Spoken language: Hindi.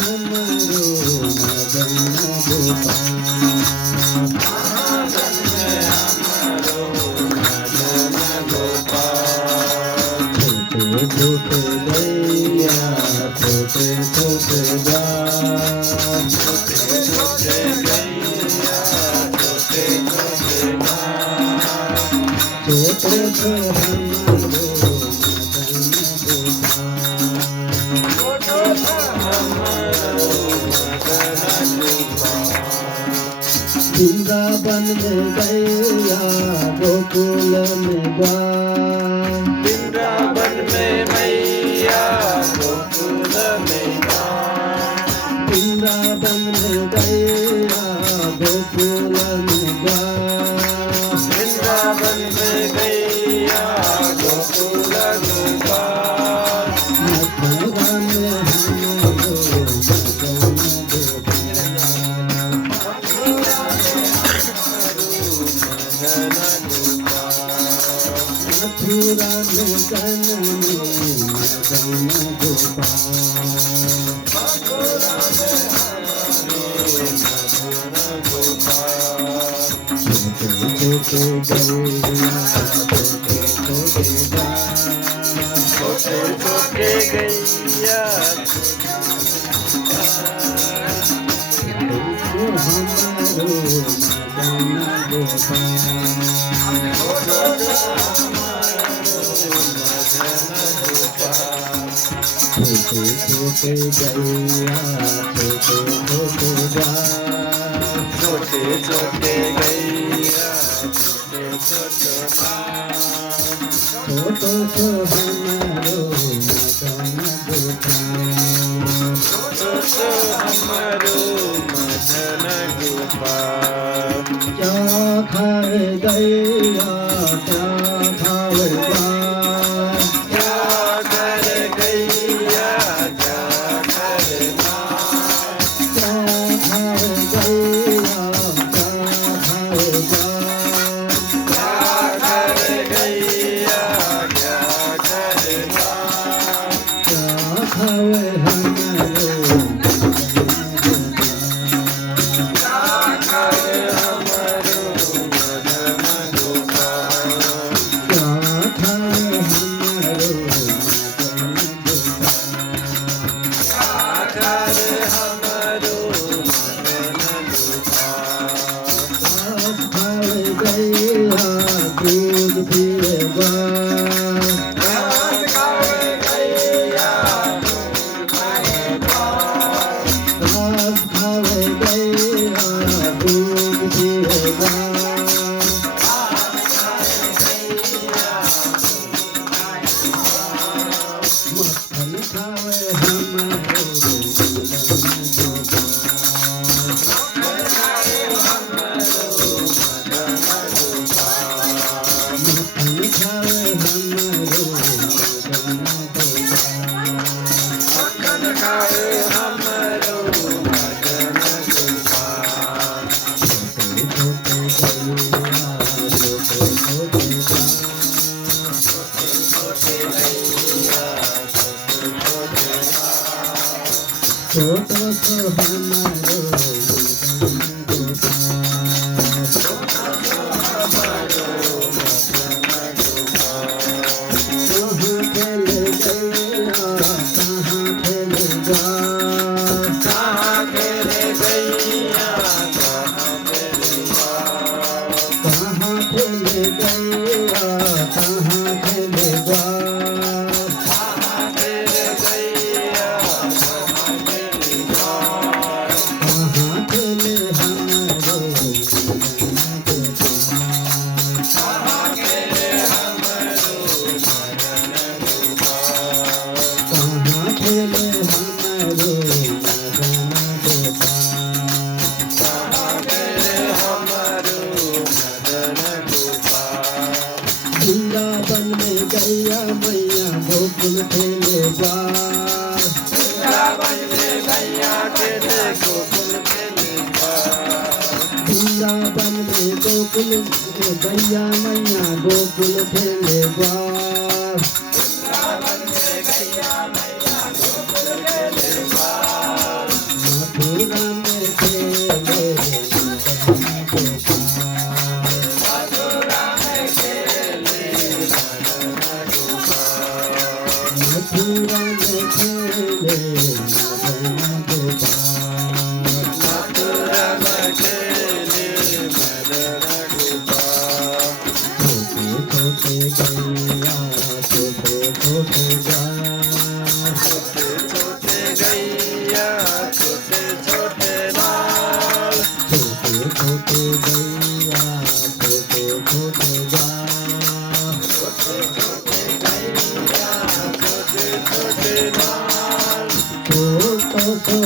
हमारो मदन गोपाल। आंगन में हमारो मदन गोपाल। छोटे छोटे गैया छोटे छोटे गाय, छोटे छोटे गैया छोटे छोटे गाय। छोटे से हमारो मदन गोपाल। हमारो मदन गोपाल। वृंदावन में गैया गोकुल में गाय, वृंदावन में मैया गोकुल में गाय। वृंदावन में गैया गोकुल में गाय। वृंदावन में गैया गोकुल में गाय। मथुरा में हमारो मदन गोपाल। मथुरा में जननी मदन गोपाल। छोटे छोटे गैया छोटे छोटे गैया छोटे छोटे गैया छोटे छोटे गाय। छोटो सो हमारो मदन गोपाल। छोटो सो हमारो मदन गोपाल। क्या खाए गैया क्या खाए गाय, क्या कर गैया क्या कर गाय। क्या खाए गैया क्या खाए गाय। क्या कर गैया क्या कर गाय। क्या खाए हमारो क्या कर हमारो मदन गोपाल। क्या खाए हमारो मदन क्या कर हमारो मदन गोपाल। खाए गैया दूध पिएगा, घास खाए गैया दूध पिएगा। घास खाए गैया दूध पिएगा। मक्खन खाए हमारो मक्खन खाए हमारो मक्खन खाए हमारो मदन गोपाल। छोटो सो हमारो कहाँ खेले गैया कहाँ खेले गाय। कहाँ खेले गैया कहाँ खेले गाय। कहाँ खेले गैया कहाँ खेले गाय। कहाँ खेले हमारो कहाँ खेले हमारो मदन गोपाल। कहाँ खेले हमारो कहाँ खेले हमारो मदन गोपाल। वृंदावन में गैया मैया गोकुल खेले बार। वृंदावन में गैया खेले गोकुल खेले गाय। वृंदावन में गोकुल गैया मैया गोकुल खेले बार। वृंदावन में गैया मैया गोकुल खेले गाय। मथुरा में खेले मदन गोपाल। मथुरा में खेले मदन गोपाल। मथुरा में खेले मदन गोपाल। मथुरा में खेले मदन गोपाल। छोटे छोटे गैया छोटे छोटे गाय। छोटे छोटे गैया छोटे छोटे लाल। छोटे छोटे गैया छोटे छोटे गाय। छोटे छोटे गैया छोटे छोटे लाल। छोटो सो